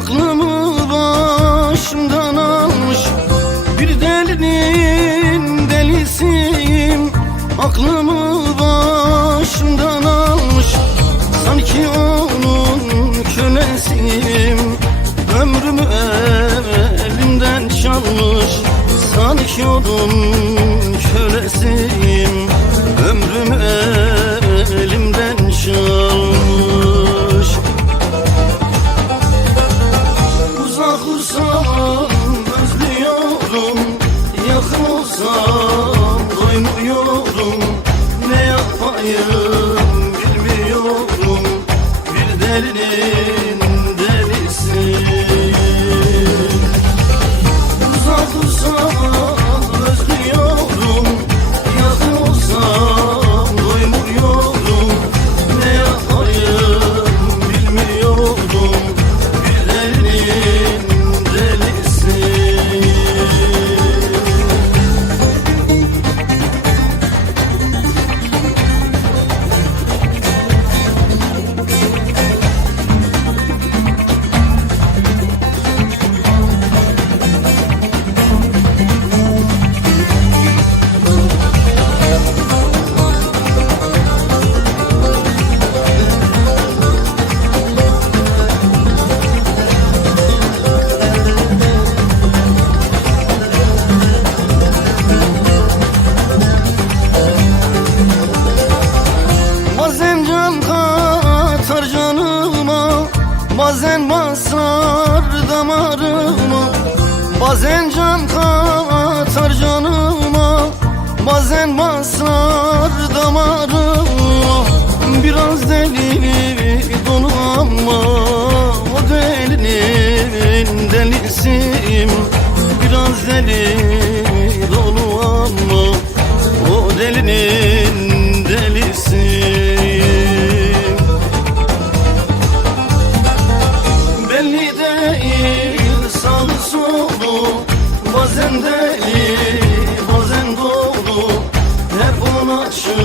Aklımı başımdan almış Bir delinin delisiyim. Aklımı başımdan almış Sanki onun kölesiyim. Ömrümü elimden çalmış Sanki onun you. Bazen can katar canıma Bazen basar damarıma. Biraz deli dolu ama O delinin delisiyim. Biraz deli dolu ama O delinin deli Bazen dolu Hep ona çöl